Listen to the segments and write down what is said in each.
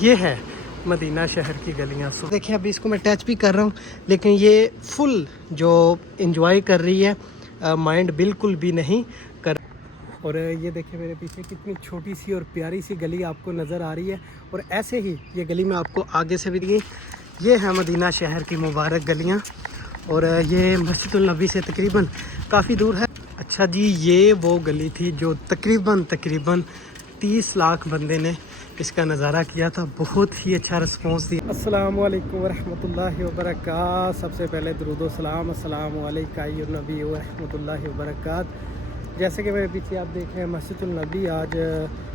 یہ ہے مدینہ شہر کی گلیاں. دیکھیں ابھی اس کو میں ٹچ بھی کر رہا ہوں لیکن یہ فل جو انجوائے کر رہی ہے، مائنڈ بالکل بھی نہیں کر. اور یہ دیکھیں میرے پیچھے کتنی چھوٹی سی اور پیاری سی گلی آپ کو نظر آ رہی ہے. اور ایسے ہی یہ گلی میں آپ کو آگے سے بھی دی. یہ ہے مدینہ شہر کی مبارک گلیاں اور یہ مسجد النبی سے تقریباً کافی دور ہے. اچھا جی، یہ وہ گلی تھی جو تقریباً 30 لاکھ بندے نے اس کا نظارہ کیا تھا. بہت ہی اچھا رسپانس دیا. السلام علیکم ورحمۃ اللہ وبرکاتہ. سب سے پہلے درود و سلام. السلام علیکم النبی ورحمۃ اللہ وبرکاتہ. جیسے کہ میرے پیچھے آپ دیکھ رہے ہیں مسجد النبی. آج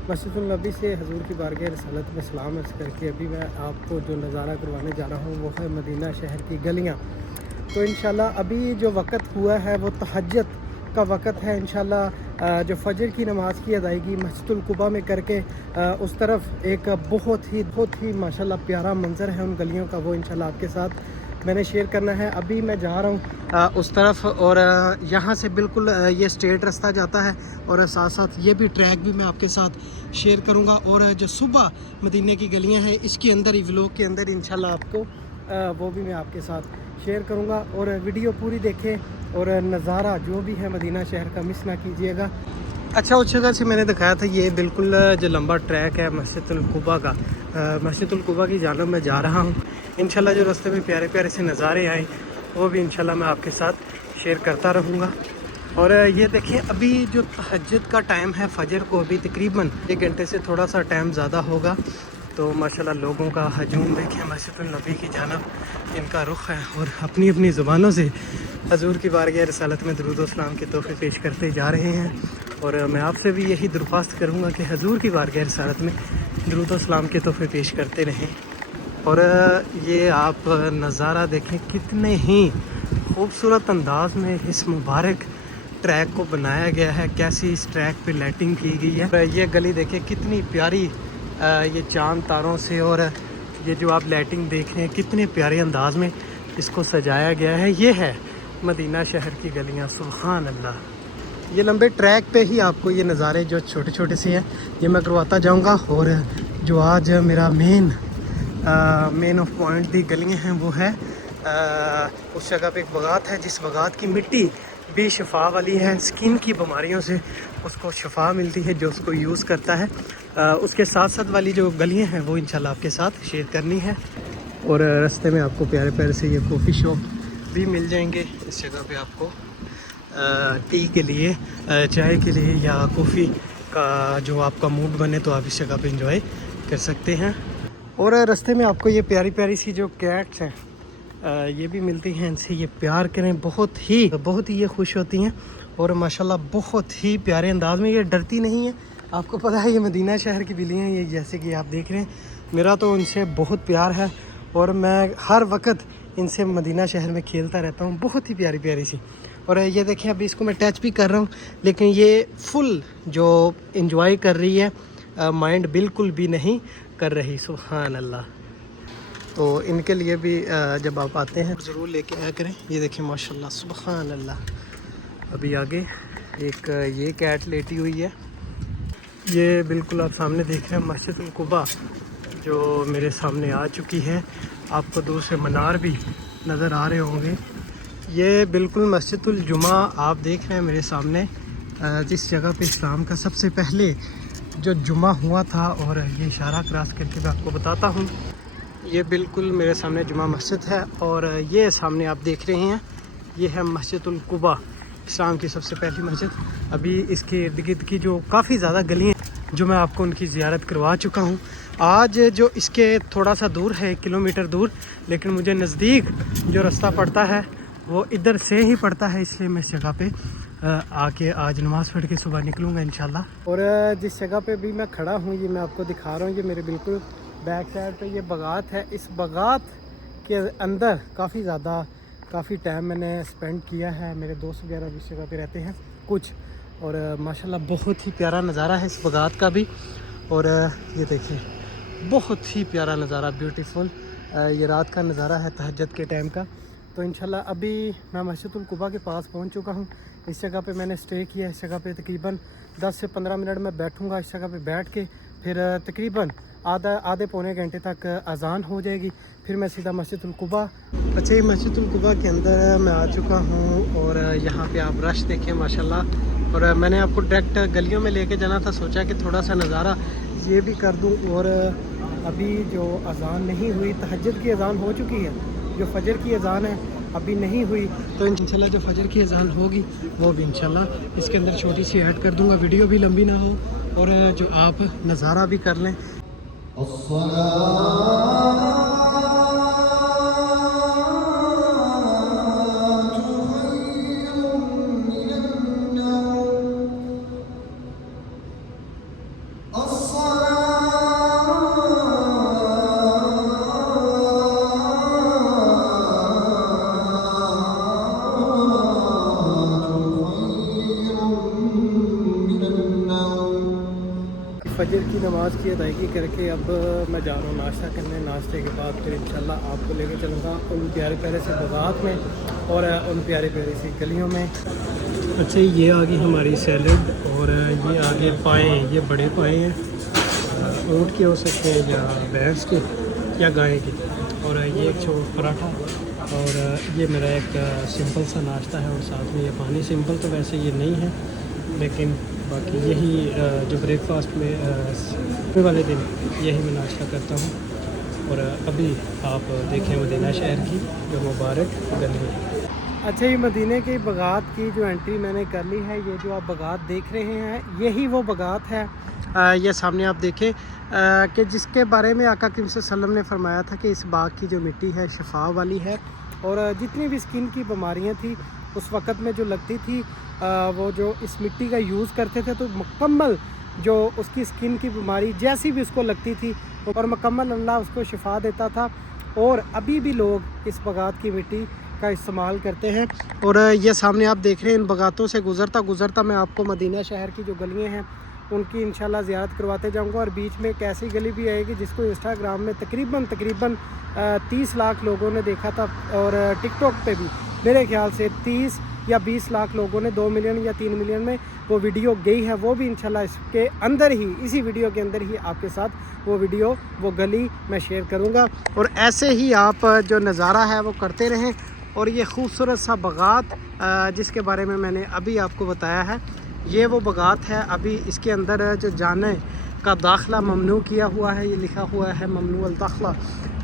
مسجد النبی سے حضور کی بارگاہ رسالت میں سلام عرض کر کے ابھی میں آپ کو جو نظارہ کروانے جا رہا ہوں وہ ہے مدینہ شہر کی گلیاں. تو انشاءاللہ ابھی جو وقت ہوا ہے وہ تہجد کا وقت ہے. انشاءاللہ جو فجر کی نماز کی ادائیگی مسجد القباء میں کر کے اس طرف ایک بہت ہی ماشاءاللہ پیارا منظر ہے ان گلیوں کا، وہ انشاءاللہ آپ کے ساتھ میں نے شیئر کرنا ہے. ابھی میں جا رہا ہوں اس طرف اور یہاں سے بالکل یہ اسٹریٹ رستہ جاتا ہے اور ساتھ ساتھ یہ بھی ٹریک بھی میں آپ کے ساتھ شیئر کروں گا. اور جو صبح مدینہ کی گلیاں ہیں اس کے اندر ہی ولاگ کے اندر انشاءاللہ آپ کو وہ بھی میں آپ کے ساتھ شیئر کروں گا. اور ویڈیو پوری دیکھیں اور نظارہ جو بھی ہے مدینہ شہر کا مس نہ کیجیے گا. اچھا اس جگہ سے میں نے دکھایا تھا یہ بالکل جو لمبا ٹریک ہے مسجد القباء کا، مسجد القباء کی جانب میں جا رہا ہوں. انشاءاللہ جو راستے میں پیارے پیارے سے نظارے آئیں وہ بھی انشاءاللہ میں آپ کے ساتھ شیئر کرتا رہوں گا. اور یہ دیکھیں ابھی جو تہجد کا ٹائم ہے فجر کو ابھی تقریباً 1 گھنٹے سے تھوڑا سا ٹائم زیادہ ہوگا. تو ماشاءاللہ لوگوں کا ہجوم دیکھیں مسجد النبی کی جانب ان کا رخ ہے اور اپنی اپنی زبانوں سے حضور کی بارگاہ رسالت میں درود و سلام کے تحفے پیش کرتے جا رہے ہیں. اور میں آپ سے بھی یہی درخواست کروں گا کہ حضور کی بارگاہ رسالت میں درود و سلام کے تحفے پیش کرتے رہیں. اور یہ آپ نظارہ دیکھیں کتنے ہی خوبصورت انداز میں اس مبارک ٹریک کو بنایا گیا ہے، کیسی اس ٹریک پہ لائٹنگ کی گئی ہے. یہ گلی دیکھیں کتنی پیاری یہ چاند تاروں سے اور یہ جو آپ لائٹنگ دیکھ رہے ہیں کتنے پیارے انداز میں اس کو سجایا گیا ہے. یہ ہے مدینہ شہر کی گلیاں. سبحان اللہ. یہ لمبے ٹریک پہ ہی آپ کو یہ نظارے جو چھوٹے چھوٹے سے ہیں یہ میں کرواتا جاؤں گا. اور جو آج میرا مین آف پوائنٹ دی گلیاں ہیں وہ ہے اس جگہ پہ ایک بغات ہے جس بغات کی مٹی بھی شفا والی ہے. سکن کی بیماریوں سے اس کو شفا ملتی ہے جو اس کو یوز کرتا ہے. اس کے ساتھ ساتھ والی جو گلیاں ہیں وہ انشاءاللہ آپ کے ساتھ شیئر کرنی ہے. اور رستے میں آپ کو پیارے پیارے سے یہ کافی شاپ بھی مل جائیں گے. اس جگہ پہ آپ کو ٹی کے لیے، چائے کے لیے یا کافی کا جو آپ کا موڈ بنے تو آپ اس جگہ پہ انجوائے کر سکتے ہیں. اور رستے میں آپ کو یہ پیاری پیاری سی جو کیٹس ہیں یہ بھی ملتی ہیں. ان سے یہ پیار کریں، بہت ہی یہ خوش ہوتی ہیں اور ماشاءاللہ بہت ہی پیارے انداز میں یہ ڈرتی نہیں ہیں. آپ کو پتہ ہے یہ مدینہ شہر کی بلیاں ہیں، یہ جیسے کہ آپ دیکھ رہے ہیں. میرا تو ان سے بہت پیار ہے اور میں ہر وقت ان سے مدینہ شہر میں کھیلتا رہتا ہوں. بہت ہی پیاری پیاری سی. اور یہ دیکھیں ابھی اس کو میں ٹچ بھی کر رہا ہوں لیکن یہ فل جو انجوائے کر رہی ہے، مائنڈ بالکل بھی نہیں کر رہی. سبحان اللہ. تو ان کے لیے بھی جب آپ آتے ہیں ضرور لے کے آیا کریں. یہ دیکھیں ماشاءاللہ سبحان اللہ. ابھی آگے ایک یہ کیٹ لیٹی ہوئی ہے. یہ بالکل آپ سامنے دیکھ رہے ہیں مسجد القباء جو میرے سامنے آ چکی ہے. آپ کو دور سے منار بھی نظر آ رہے ہوں گے. یہ بالکل مسجد الجمعہ آپ دیکھ رہے ہیں میرے سامنے، جس جگہ پہ اسلام کا سب سے پہلے جو جمعہ ہوا تھا. اور یہ اشارہ کراس کر کے میں آپ کو بتاتا ہوں. یہ بالکل میرے سامنے جمعہ مسجد ہے اور یہ سامنے آپ دیکھ رہے ہیں یہ ہے مسجد القباء، اسلام کی سب سے پہلی مسجد. ابھی اس کے ارد گرد کی جو کافی زیادہ گلیاں جو میں آپ کو ان کی زیارت کروا چکا ہوں. آج جو اس کے تھوڑا سا دور ہے 1 کلومیٹر دور، لیکن مجھے نزدیک جو رستہ پڑتا ہے وہ ادھر سے ہی پڑتا ہے. اس لیے میں اس جگہ پہ آ کے آج نماز پڑھ کے صبح نکلوں گا انشاءاللہ. اور جس جگہ پہ بھی میں کھڑا ہوں یہ میں آپ کو دکھا رہا ہوں. یہ میرے بالکل بیک سائڈ پہ یہ بغات ہے. اس بغات کے اندر کافی ٹائم میں نے اسپینڈ کیا ہے. میرے دوست وغیرہ بھی اس جگہ پہ رہتے ہیں کچھ. اور ماشاءاللہ بہت ہی پیارا نظارہ ہے اس بغات کا بھی. اور یہ دیکھیں بہت ہی پیارا نظارہ، بیوٹیفل. یہ رات کا نظارہ ہے تہجد کے ٹائم کا. تو انشاءاللہ ابھی میں مسجد القباء کے پاس پہنچ چکا ہوں. اس جگہ پہ میں نے اسٹے کیا. اس جگہ پہ تقریباً 10 سے 15 منٹ میں بیٹھوں گا. اس جگہ پہ بیٹھ کے پھر تقریباً आधे पौने घंटे तक अजान हो जाएगी, फिर मैं सीधा मस्जिद उल कुबा। अच्छा, ये मस्जिद उल कुबा के अंदर मैं आ चुका हूँ और यहाँ पे आप रश देखें माशाल्लाह। और मैंने आपको डायरेक्ट गलियों में लेके जाना था, सोचा कि थोड़ा सा नज़ारा ये भी कर दूँ। और अभी जो अजान नहीं हुई, तहज्जुद की अजान हो चुकी है, जो फजर की अजान है अभी नहीं हुई, तो इंशाल्लाह जो फजर की अजान होगी वो भी इंशाल्लाह इसके अंदर छोटी सी ऐड कर दूंगा, वीडियो भी लंबी ना हो और जो आप नज़ारा भी कर लें। फजर की नमाज़ की अदायगी करके अब मैं जा रहा हूँ नाश्ता करने। नाश्ते के बाद फिर इंशाल्लाह आपको लेके चलूँगा उन प्यारे प्यारे से बागात में और उन प्यारे प्यारे सी गलियों में। अच्छा, ये आ गई हमारी सैलड और ये आगे पाए, ये बड़े पाए हैं, ऊँट के हो सकते हैं या भैंस के या गाय के। और ये एक छोटा पराठा और ये मेरा एक सिंपल सा नाश्ता है और साथ में ये पानी। सिंपल तो वैसे ये नहीं है, लेकिन बाकी यही जो ब्रेकफास्ट में वाले दिन यही मैं नाश्ता करता हूँ। और अभी आप देखें मदीना शहर की जो मुबारक गली है। अच्छा, ये मदीने की बगात की जो एंट्री मैंने कर ली है, ये जो आप बगात देख रहे हैं यही वो बगात है। ये सामने आप देखें कि जिसके बारे में आका सल्लल्लाहु अलैहि वसल्लम ने फरमाया था कि इस बाग की जो मिट्टी है शिफा वाली है और जितनी भी स्किन की बीमारियाँ थी उस वक़्त में जो लगती थी वो जो इस मिट्टी का यूज़ करते थे तो मुकम्मल जो उसकी स्किन की बीमारी जैसी भी उसको लगती थी और मुकम्मल अल्लाह उसको शिफा देता था। और अभी भी लोग इस बगात की मिट्टी का इस्तेमाल करते हैं। और ये सामने आप देख रहे हैं, इन बगातों से गुज़रता मैं आपको मदीना शहर की जो गलियाँ हैं उनकी इंशाल्लाह ज़ियारत करवाते जाऊंगा। और बीच में एक ऐसी गली भी आएगी जिसको इंस्टाग्राम में तकरीबन 30 लाख लोगों ने देखा था और टिकटॉक पे भी मेरे ख्याल से 30 या 20 लाख लोगों ने, 2 मिलियन या 3 मिलियन में वो वीडियो गई है। वो भी इंशाल्लाह इसके अंदर ही, इसी वीडियो के अंदर ही आपके साथ वो वीडियो, वो गली मैं शेयर करूँगा। और ऐसे ही आप जो नज़ारा है वो करते रहें। और ये खूबसूरत सा बगात जिसके बारे में मैंने अभी आपको बताया है, ये वो बगात है। अभी इसके अंदर जो जाने का दाखिला ममनू किया हुआ है, ये लिखा हुआ है ममनू अल दाखिला,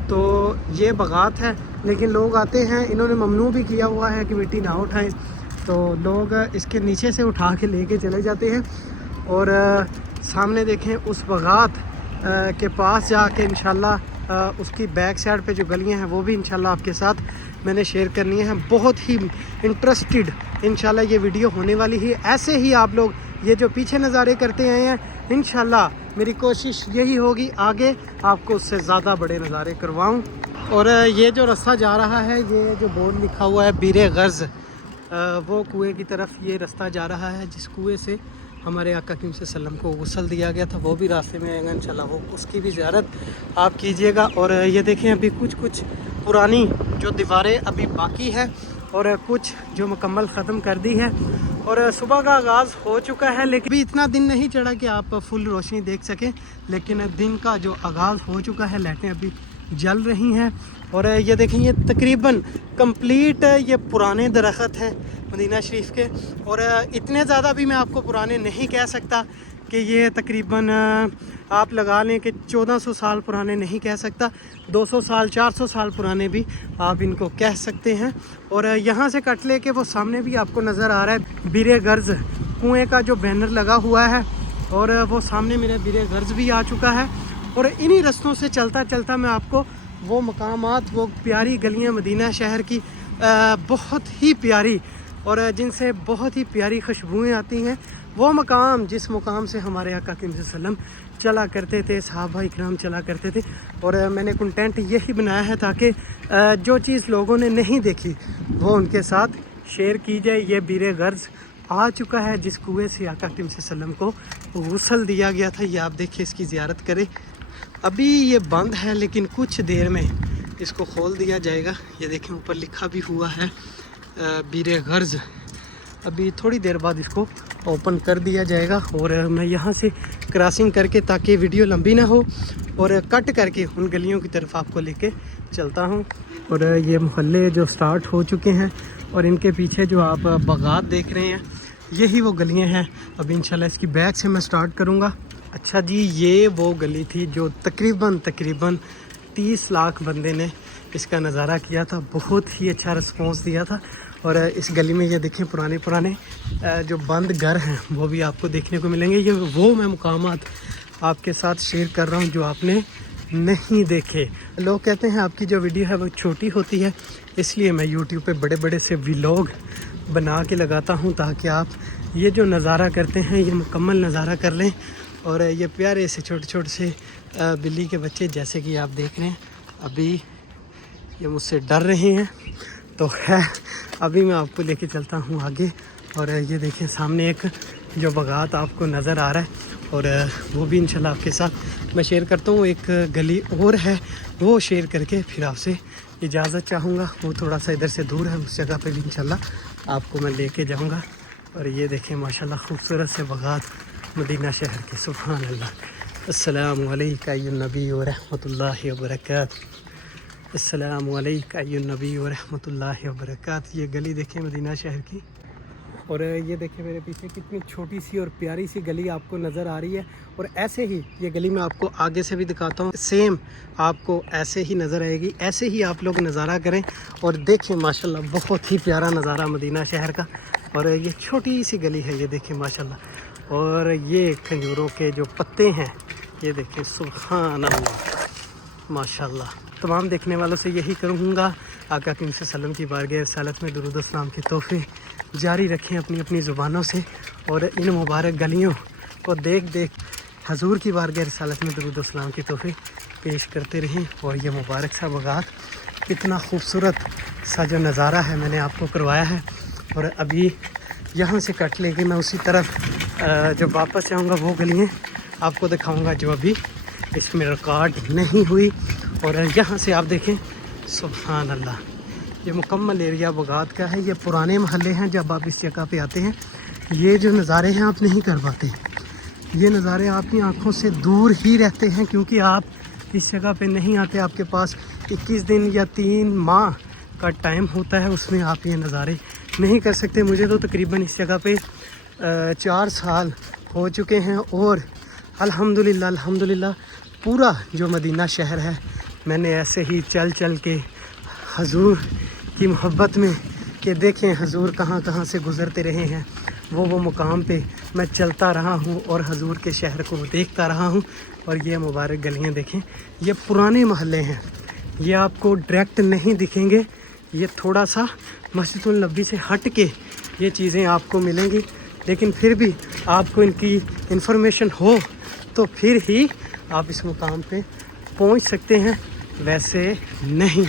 तो ये बगात है। लेकिन लोग आते हैं, इन्होंने ममनू भी किया हुआ है कि मिट्टी ना उठाएं, तो लोग इसके नीचे से उठा के लेके चले जाते हैं। और सामने देखें उस बगात के पास जाके इंशाल्लाह उसकी बैक साइड पे जो गलियां हैं वो भी इंशाल्लाह आपके साथ मैंने शेयर करनी है। बहुत ही इंटरेस्टेड इंशाल्लाह ये वीडियो होने वाली है। ऐसे ही आप लोग ये जो पीछे नज़ारे करते आए हैं, इंशाल्लाह मेरी कोशिश यही होगी आगे आपको उससे ज़्यादा बड़े नज़ारे करवाऊं। और ये जो रास्ता जा रहा है, ये जो बोर्ड लिखा हुआ है बीरे गर्ज, वो कुएं की तरफ ये रास्ता जा रहा है जिस कुएं से हमारे आका सल्लल्लाहु अलैहि वसल्लम को गुस्ल दिया गया था, वो भी रास्ते में आएगा इंशाल्लाह, वो उसकी भी ज़ियारत आप कीजिएगा। और ये देखें अभी कुछ पुरानी जो दीवारें अभी बाकी है और कुछ जो मुकम्मल ख़त्म कर दी है। और सुबह का आगाज़ हो चुका है, लेकिन अभी इतना दिन नहीं चढ़ा कि आप फुल रोशनी देख सकें, लेकिन दिन का जो आगाज़ हो चुका है, लाइटें अभी जल रही हैं। और ये देखें, ये तकरीबन कंप्लीट ये पुराने दरख्त हैं मदीना शरीफ के। और इतने ज़्यादा भी मैं आपको पुराने नहीं कह सकता कि ये तकरीबन आप लगा लें कि 1400 साल पुराने नहीं कह सकता, 200 साल 400 साल पुराने भी आप इनको कह सकते हैं। और यहाँ से कट ले के वो सामने भी आपको नज़र आ रहा है बीरे गर्ज कुएँ का जो बैनर लगा हुआ है, और वो सामने मेरे बीरे गर्ज भी आ चुका है। और इन्हीं रास्तों से चलता चलता मैं आपको वो मकामात, वो प्यारी गलियाँ मदीना शहर की बहुत ही प्यारी और जिनसे बहुत ही प्यारी खुशबुएँ आती हैं, वो मकाम जिस मुकाम से हमारे आका सल्लल्लाहु अलैहि वसल्लम चला करते थे, सहाबा इकराम चला करते थे। और मैंने कंटेंट यही बनाया है ताकि जो चीज़ लोगों ने नहीं देखी वो उनके साथ शेयर की जाए। ये बीरे गर्ज आ चुका है जिस कुएँ से आका सल्लल्लाहु अलैहि वसल्लम को गुस्ल दिया गया था। ये आप देखिए, इसकी ज़ियारत करें। अभी ये बंद है लेकिन कुछ देर में इसको खोल दिया जाएगा। ये देखें ऊपर लिखा भी हुआ है बीरे गर्ज। अभी थोड़ी देर बाद इसको ओपन कर दिया जाएगा। और मैं यहाँ से क्रॉसिंग करके, ताकि वीडियो लंबी ना हो, और कट करके उन गलियों की तरफ आपको लेके चलता हूँ। और ये मोहल्ले जो स्टार्ट हो चुके हैं, और इनके पीछे जो आप बागात देख रहे हैं, यही वो गलियाँ हैं। अभी इंशाल्लाह इसकी बैक से मैं स्टार्ट करूँगा। अच्छा जी, ये वो गली थी जो तकरीबन 30 लाख बंदे ने इसका नज़ारा किया था। बहुत ही अच्छा रिस्पॉन्स दिया था। और इस गली में ये देखें पुराने जो बंद घर हैं वो भी आपको देखने को मिलेंगे। ये वो मैं मुकामात आपके साथ शेयर कर रहा हूँ जो आपने नहीं देखे। लोग कहते हैं आपकी जो वीडियो है वो छोटी होती है, इसलिए मैं यूट्यूब पे बड़े से व्लॉग बना के लगाता हूँ, ताकि आप ये जो नज़ारा करते हैं ये मुकम्मल नज़ारा कर लें। और ये प्यारे से छोटे से बिल्ली के बच्चे, जैसे कि आप देख रहे हैं, अभी ये मुझसे डर रहे हैं, तो है अभी मैं आपको लेके चलता हूँ आगे। और ये देखें सामने एक जो बागात आपको नज़र आ रहा है, और वो भी इंशाल्लाह आपके साथ मैं शेयर करता हूँ। एक गली और है, वो शेयर करके फिर आपसे इजाज़त चाहूँगा। वो थोड़ा सा इधर से दूर है, उस जगह पे भी इंशाल्लाह आपको मैं लेके जाऊँगा। और ये देखें माशाल्लाह खूबसूरत से बागात मदीना शहर के। सुभान अल्लाह। अस्सलामु अलैका अय्युन नबी व रहमतुल्लाहि व बरकातहू। अस्सलामु अलैका अय्युन नबी व रहमतुल्लाहि व बरकातहू। ये गली देखें मदीना शहर की। और ये देखिए मेरे पीछे कितनी छोटी सी और प्यारी सी गली आपको नज़र आ रही है। और ऐसे ही ये गली मैं आपको आगे से भी दिखाता हूँ, सेम आपको ऐसे ही नज़र आएगी। ऐसे ही आप लोग नज़ारा करें और देखें माशाल्लाह बहुत ही प्यारा नज़ारा मदीना शहर का। और ये छोटी सी गली है, ये देखें माशाल्लाह। और ये खजूरों के जो पत्ते हैं ये देखें, सुभान अल्लाह माशाल्लाह। तमाम देखने वालों से यही कहूँगा, आका क़रीम सल्लल्लाहु अलैहि वसल्लम की बारगाह रसालत में दुरूद व सलाम के तोहफ़े जारी रखें अपनी ज़ुबानों से। और इन मुबारक गलियों को देख हजूर की बारगाह रसालत में दुरूद व सलाम के तोहफ़े पेश करते रहें। और ये मुबारक सा बागात, इतना खूबसूरत सा जो नज़ारा है मैंने आपको करवाया है। और अभी यहाँ से कट लेके मैं उसी तरफ जब वापस जाऊँगा वो गलियाँ आपको दिखाऊँगा जो अभी इसमें रिकॉर्ड नहीं हुई। और यहाँ से आप देखें, सुभान अल्लाह, ये मुकम्मल एरिया बागात का है। ये पुराने महल्ले हैं। जब आप इस जगह पे आते हैं, ये जो नज़ारे हैं आप नहीं कर पाते। ये नज़ारे आपकी आंखों से दूर ही रहते हैं, क्योंकि आप इस जगह पे नहीं आते। आपके पास 21 दिन या 3 माह का टाइम होता है, उसमें आप ये नज़ारे नहीं कर सकते। मुझे तो तकरीबन इस जगह पे 4 साल हो चुके हैं। और अल्हम्दुलिल्लाह पूरा जो मदीना शहर है मैंने ऐसे ही चल के हजूर की मोहब्बत में, कि देखें हजूर कहाँ से गुज़रते रहे हैं, वो मुकाम पे मैं चलता रहा हूँ और हजूर के शहर को देखता रहा हूँ। और ये मुबारक गलियाँ देखें, ये पुराने महल्ले हैं, ये आपको डायरेक्ट नहीं दिखेंगे। ये थोड़ा सा मस्जिदुल नबी से हट के ये चीज़ें आपको मिलेंगी, लेकिन फिर भी आपको इनकी इन्फॉर्मेशन हो तो फिर ही आप इस मुकाम पे पहुंच सकते हैं, वैसे नहीं।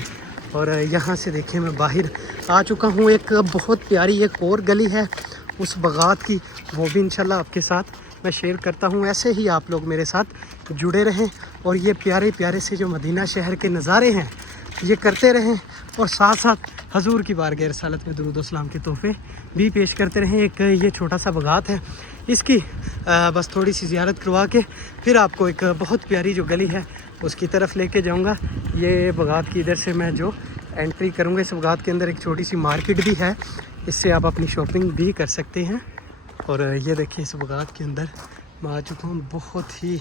और यहाँ से देखें मैं बाहर आ चुका हूँ। एक बहुत प्यारी एक और गली है उस बागात की, वो भी इंशाल्लाह आपके साथ मैं शेयर करता हूँ। ऐसे ही आप लोग मेरे साथ जुड़े रहें और ये प्यारे से जो मदीना शहर के नज़ारे हैं ये करते रहें, और साथ साथ हजूर की बारगाह रसालत में दुरूद व सलाम के तोहफ़े भी पेश करते रहें। एक ये छोटा सा बागात है, इसकी बस थोड़ी सी ज़ियारत करवा के फिर आपको एक बहुत प्यारी जो गली है उसकी तरफ लेके जाऊंगा। ये बागात की इधर से मैं जो एंट्री करूंगा, इस बागात के अंदर एक छोटी सी मार्केट भी है, इससे आप अपनी शॉपिंग भी कर सकते हैं। और ये देखिए इस बागात के अंदर मैं आ चुका हूँ। बहुत ही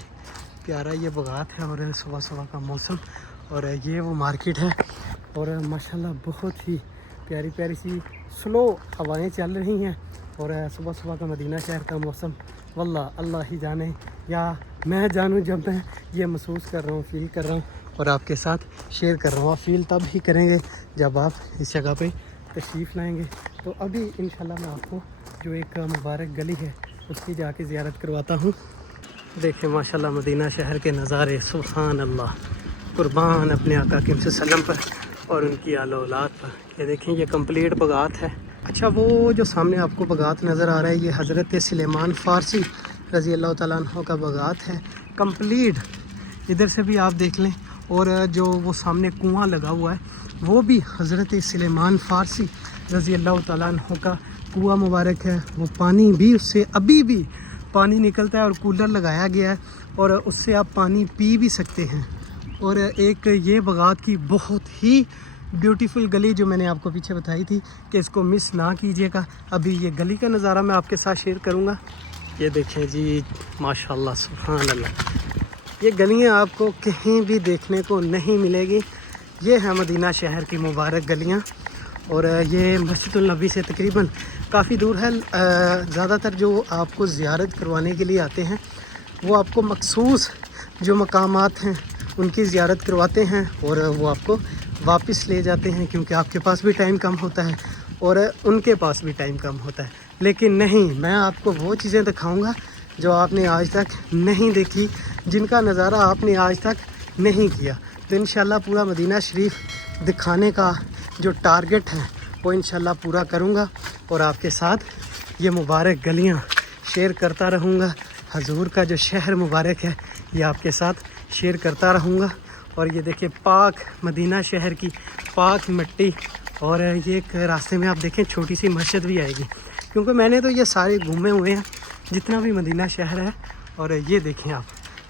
प्यारा ये बागात है और सुबह का मौसम, और ये वो मार्केट है। और माशाल्लाह बहुत ही प्यारी सी स्लो हवाएं चल रही हैं। और सुबह का मदीना शहर का मौसम वल्लाह अल्लाह ही जाने या मैं जानूँ, जब मैं ये महसूस कर रहा हूँ, फील कर रहा हूँ और आपके साथ शेयर कर रहा हूँ। आप फील तब ही करेंगे जब आप इस जगह पे तशरीफ़ लाएंगे। तो अभी इंशाल्लाह मैं आपको जो एक मुबारक गली है उसकी जाके ज़ियारत करवाता हूँ। देखें माशाल्लाह मदीना शहर के नज़ारे, सुभान अल्लाह, कुर्बान अपने आका क़रीम सल्लल्लाहु अलैहि वसल्लम पर और उनकी आला औलाद पर। ये देखें ये कंप्लीट बागात है। अच्छा, वो जो सामने आपको बागात नज़र आ रहा है ये हज़रत सुलेमान फ़ारसी रज़ी अल्लाह तआला अन्हु का बागात है कंप्लीट। इधर से भी आप देख लें। और जो वो सामने कुआं लगा हुआ है वो भी हज़रत सुलेमान फ़ारसी रज़ी अल्लाह तआला अन्हु का कुआं मुबारक है। वो पानी भी उससे अभी भी पानी निकलता है और कूलर लगाया गया है और उससे आप पानी पी भी सकते हैं। और एक ये बगात की बहुत ही ब्यूटीफुल गली जो मैंने आपको पीछे बताई थी कि इसको मिस ना कीजिएगा। अभी ये गली का नज़ारा मैं आपके साथ शेयर करूँगा। ये देखें जी, माशाल्लाह सुभान अल्लाह, ये गलियाँ आपको कहीं भी देखने को नहीं मिलेगी। ये है मदीना शहर की मुबारक गलियाँ और ये मस्जिदुल नबी से तकरीबन काफ़ी दूर है। ज़्यादातर जो आपको ज़ियारत करवाने के लिए आते हैं वो आपको मखसूस जो मकामात हैं उनकी ज़ियारत करवाते हैं और वो आपको वापस ले जाते हैं, क्योंकि आपके पास भी टाइम कम होता है और उनके पास भी टाइम कम होता है। लेकिन नहीं, मैं आपको वो चीज़ें दिखाऊंगा जो आपने आज तक नहीं देखी, जिनका नज़ारा आपने आज तक नहीं किया। तो इंशाल्लाह पूरा मदीना शरीफ दिखाने का जो टारगेट है वो इंशाल्लाह पूरा करूंगा और आपके साथ ये मुबारक गलियां शेयर करता रहूंगा। हजूर का जो शहर मुबारक है ये आपके साथ शेयर करता रहूँगा। और ये देखिए पाक मदीना शहर की पाक मिट्टी, और ये एक रास्ते में आप देखें छोटी सी मस्जिद भी आएगी, क्योंकि मैंने तो ये सारे घूमे हुए हैं जितना भी मदीना शहर है। और ये देखें आप,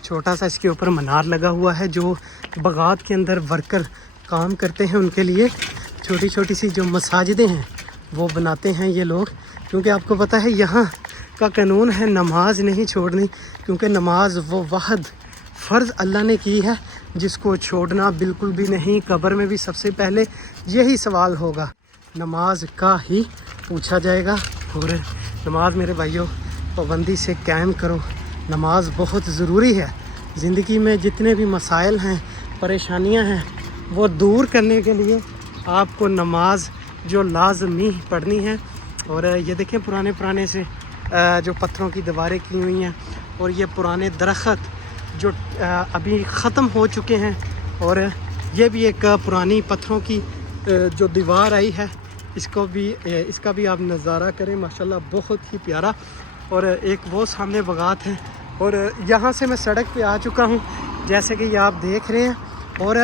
छोटा सा इसके ऊपर मनार लगा हुआ है जो बगात के अंदर वर्कर काम करते हैं उनके लिए छोटी छोटी सी जो मसाजिदें हैं वो बनाते हैं ये लोग, क्योंकि आपको पता है यहाँ का कानून है नमाज नहीं छोड़नी, क्योंकि नमाज वो वाहद फ़र्ज़ अल्लाह ने की है जिसको छोड़ना बिल्कुल भी नहीं। कब्र में भी सबसे पहले यही सवाल होगा, नमाज का ही पूछा जाएगा। और नमाज मेरे भाइयों पाबंदी से कायम करो, नमाज बहुत ज़रूरी है। ज़िंदगी में जितने भी मसाइल हैं, परेशानियां हैं, वो दूर करने के लिए आपको नमाज जो लाजमी पढ़नी है। और ये देखें पुराने से जो पत्थरों की दीवारें की हुई हैं और ये पुराने दरख्त जो अभी ख़त्म हो चुके हैं, और ये भी एक पुरानी पत्थरों की जो दीवार आई है इसका भी आप नज़ारा करें, माशाल्लाह बहुत ही प्यारा। और एक वो सामने बगात है और यहाँ से मैं सड़क पे आ चुका हूँ जैसे कि ये आप देख रहे हैं। और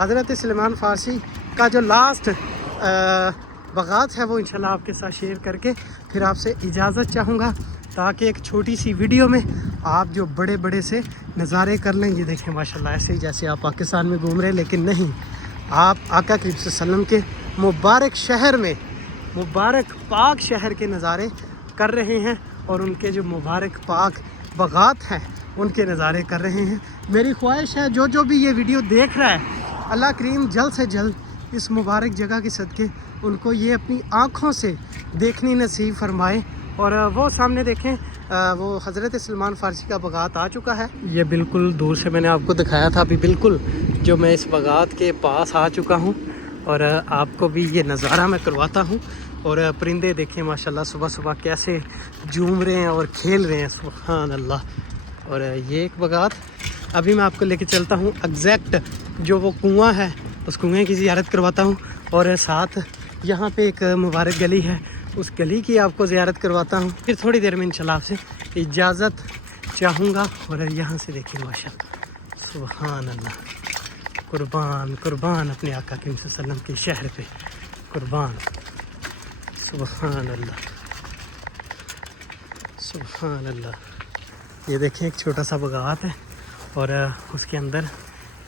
हज़रत सलेमान फ़ारसी का जो लास्ट बगात है वो इंशाल्लाह आपके साथ शेयर करके फिर आपसे इजाज़त चाहूँगा, ताकि एक छोटी सी वीडियो में आप जो बड़े बड़े से नज़ारे कर लें। ये देखें माशाल्लाह, ऐसे ही जैसे आप पाकिस्तान में घूम रहे हैं, लेकिन नहीं, आप आका करीम सल्लल्लाहु अलैहि वसल्लम के मुबारक शहर में, मुबारक पाक शहर के नज़ारे कर रहे हैं और उनके जो मुबारक पाक बगात हैं उनके नज़ारे कर रहे हैं। मेरी ख्वाहिश है जो भी ये वीडियो देख रहा है, अल्लाह करीम जल्द से जल्द इस मुबारक जगह के सदक़े उनको ये अपनी आँखों से देखनी नसीब फरमाए। और वो सामने देखें, वो हज़रत सलमान फ़ारसी का बगात आ चुका है। ये बिल्कुल दूर से मैंने आपको दिखाया था, अभी बिल्कुल जो मैं इस बगात के पास आ चुका हूँ और आपको भी ये नज़ारा मैं करवाता हूँ। और परिंदे देखें माशाल्लाह सुबह सुबह कैसे झूम रहे हैं और खेल रहे हैं, सुभान अल्लाह। और ये एक बगात अभी मैं आपको लेके चलता हूँ एग्जैक्ट जो वो कुआं है उस कुएं की ज़ियारत करवाता हूँ, और साथ यहाँ पे एक मुबारक गली है उस गली की आपको ज़ियारत करवाता हूँ। फिर थोड़ी देर में इंशाल्लाह आपसे इजाज़त चाहूँगा। और यहाँ से देखिए माशाल्लाह सुभान अल्लाह, कुर्बान कुर्बान अपने आका करीम सल्लल्लाहु अलैहि वसल्लम के शहर पे कुर्बान, सुभान अल्लाह सुभान अल्लाह। ये देखें एक छोटा सा बगात है और उसके अंदर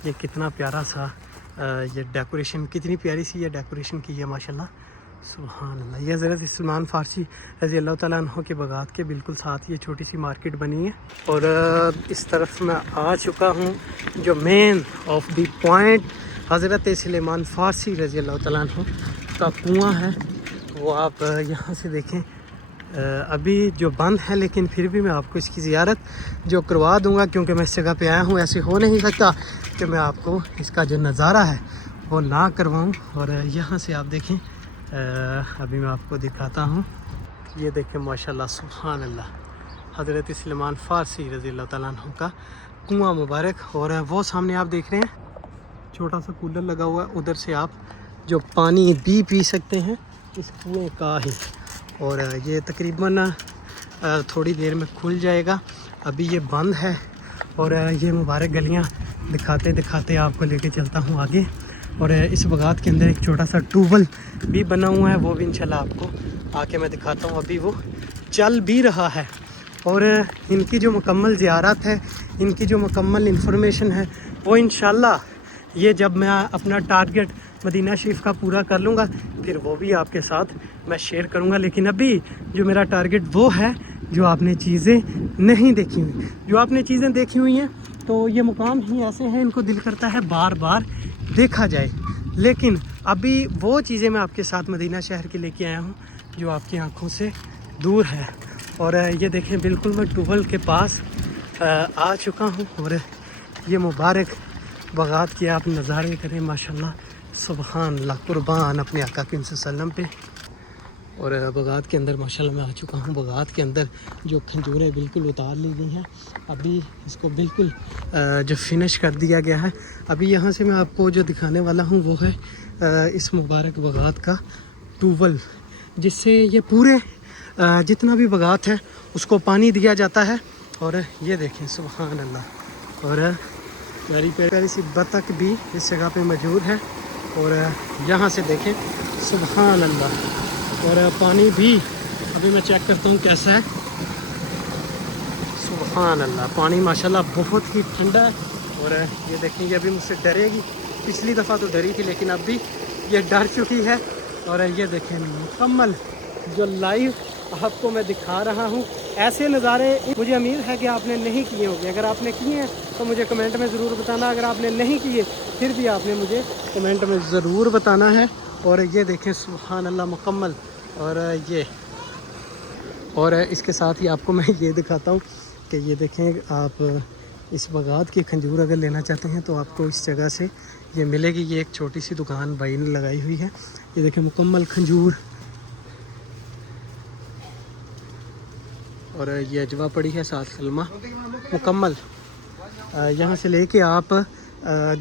ये कितना प्यारा सा ये डेकोरेशन, कितनी प्यारी सी ये डेकोरेशन की है माशाल्लाह, सुभान अल्लाह। ये हज़रत सलमान फ़ारसी रज़ी अल्लाह तआला अन्हु के बगात के बिल्कुल साथ ये छोटी सी मार्केट बनी है। और इस तरफ मैं आ चुका हूँ जो मेन ऑफ द पॉइंट हज़रत सलेमान फ़ारसी रज़ी अल्लाह तआला अन्हु का कुआं है, वो आप यहाँ से देखें। अभी जो बंद है, लेकिन फिर भी मैं आपको इसकी ज़ियारत जो करवा दूँगा, क्योंकि मैं इस जगह पे आया हूँ। ऐसे हो नहीं सकता कि मैं आपको इसका जो नज़ारा है वो ना करवाऊँ। और यहाँ से आप देखें, अभी मैं आपको दिखाता हूँ। ये देखें माशाल्लाह सुभान अल्लाह, हज़रत सलेमान फ़ारसी रज़ी अल्लाह तआला अन्हु का कुआं मुबारक। और वो सामने आप देख रहे हैं छोटा सा कूलर लगा हुआ है, उधर से आप जो पानी भी पी सकते हैं इस कुएं का ही। और ये तकरीबन थोड़ी देर में खुल जाएगा, अभी ये बंद है। और ये मुबारक गलियां दिखाते दिखाते आपको लेके चलता हूँ आगे। और इस बगात के अंदर एक छोटा सा ट्यूबवेल भी बना हुआ है, वो भी इंशाल्लाह आपको आके मैं दिखाता हूँ। अभी वो चल भी रहा है اور ان کی جو مکمل زیارت ہے، ان کی جو مکمل انفارمیشن ہے، وہ انشاءاللہ یہ جب میں اپنا ٹارگٹ مدینہ شریف کا پورا کر لوں گا پھر وہ بھی آپ کے ساتھ میں شیئر کروں گا. لیکن ابھی جو میرا ٹارگٹ وہ ہے جو آپ نے چیزیں نہیں دیکھی ہوئی. جو آپ نے چیزیں دیکھی ہوئی ہیں تو یہ مقام ہی ایسے ہیں، ان کو دل کرتا ہے بار بار دیکھا جائے. لیکن ابھی وہ چیزیں میں آپ کے ساتھ مدینہ شہر کی لے کے آیا ہوں جو آپ کی آنکھوں سے دور ہے. اور یہ دیکھیں بالکل میں ٹوبل کے پاس آ چکا ہوں اور یہ مبارک بغات کے آپ نظارے کریں. ماشاءاللہ سبحان اللہ، قربان اپنے آقا کریم صلی اللہ علیہ وسلم پہ. اور بغات کے اندر ماشاءاللہ میں آ چکا ہوں. بغات کے اندر جو کھجوریں بالکل اتار لی گئی ہیں، ابھی اس کو بالکل جو فنش کر دیا گیا ہے. ابھی یہاں سے میں آپ کو جو دکھانے والا ہوں وہ ہے اس مبارک بغات کا ٹوبل، جس سے یہ پورے جتنا بھی بغات ہے اس کو پانی دیا جاتا ہے. اور یہ دیکھیں سبحان اللہ، اور پیاری پیاری سی بطخ بھی اس جگہ پہ موجود ہے. اور یہاں سے دیکھیں سبحان اللہ، اور پانی بھی ابھی میں چیک کرتا ہوں کیسا ہے. سبحان اللہ، پانی ماشاءاللہ بہت ہی ٹھنڈا ہے. اور یہ دیکھیں یہ ابھی مجھ سے ڈرے گی، پچھلی دفعہ تو ڈری تھی لیکن اب بھی یہ ڈر چکی ہے. اور یہ دیکھیں مکمل جو لائیو آپ کو میں دکھا رہا ہوں. ایسے نظارے مجھے امید ہے کہ آپ نے نہیں کیے ہوں گے. اگر آپ نے کیے ہیں تو مجھے کمنٹ میں ضرور بتانا. اگر آپ نے نہیں کیے پھر بھی آپ نے مجھے کمنٹ میں ضرور بتانا ہے. اور یہ دیکھیں سبحان اللہ مکمل. اور اس کے ساتھ ہی آپ کو میں یہ دکھاتا ہوں کہ یہ دیکھیں آپ اس بغات کی کھجور اگر لینا چاہتے ہیں تو آپ کو اس جگہ سے یہ ملے گی. یہ ایک چھوٹی سی دکان بھائی نے لگائی ہوئی ہے. یہ دیکھیں مکمل کھجور، اور یہ اجوا پڑی ہے ساتھ سلمہ مکمل. یہاں سے لے کے آپ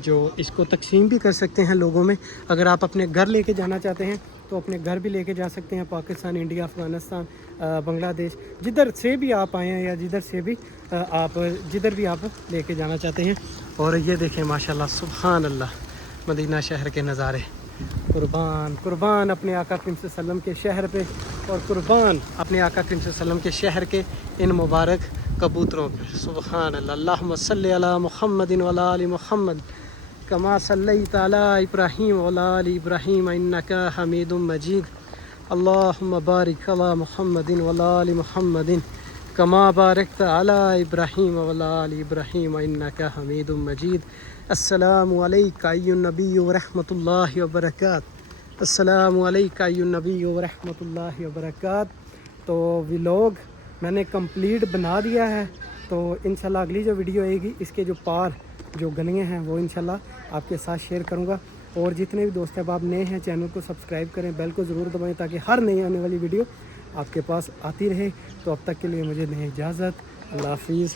جو اس کو تقسیم بھی کر سکتے ہیں لوگوں میں. اگر آپ اپنے گھر لے کے جانا چاہتے ہیں تو اپنے گھر بھی لے کے جا سکتے ہیں. پاکستان، انڈیا، افغانستان، بنگلہ دیش، جدھر سے بھی آپ آئے ہیں یا جدھر سے بھی جدھر بھی آپ لے کے جانا چاہتے ہیں. اور یہ دیکھیں ماشاءاللہ سبحان اللہ مدینہ شہر کے نظارے. قربان قربان اپنے آقا کریم صلی اللہ علیہ وسلم کے شہر پہ، اور قربان اپنے آقا کریم صلی اللہ علیہ وسلم کے شہر کے ان مبارک کبوتروں پہ. سبحان اللہ. اللہم صلی علی محمد وعلی آل محمد کما صلیت علی ابراہیم وعلی آل ابراہیم انک حمید مجید. اللہم بارک علی محمد وعلی آل محمد کما بارکت علی ابراہیم وعلی آل ابراہیم انک حمید مجید. السلام علیکہ ایھا النبی ورحمۃ اللہ وبرکاتہ. السلام علیکہ ایھا النبی ورحمۃ اللہ وبرکاتہ. تو ولاگ میں نے کمپلیٹ بنا دیا ہے. تو انشاءاللہ اگلی جو ویڈیو آئے گی اس کے جو پار جو گلیاں ہیں وہ انشاءاللہ آپ کے ساتھ شیئر کروں گا. اور جتنے بھی دوست احباب نئے ہیں چینل کو سبسکرائب کریں، بیل کو ضرور دبائیں تاکہ ہر نئی آنے والی ویڈیو آپ کے پاس آتی رہے. تو اب تک کے لیے مجھے دیں اجازت. اللہ حافظ.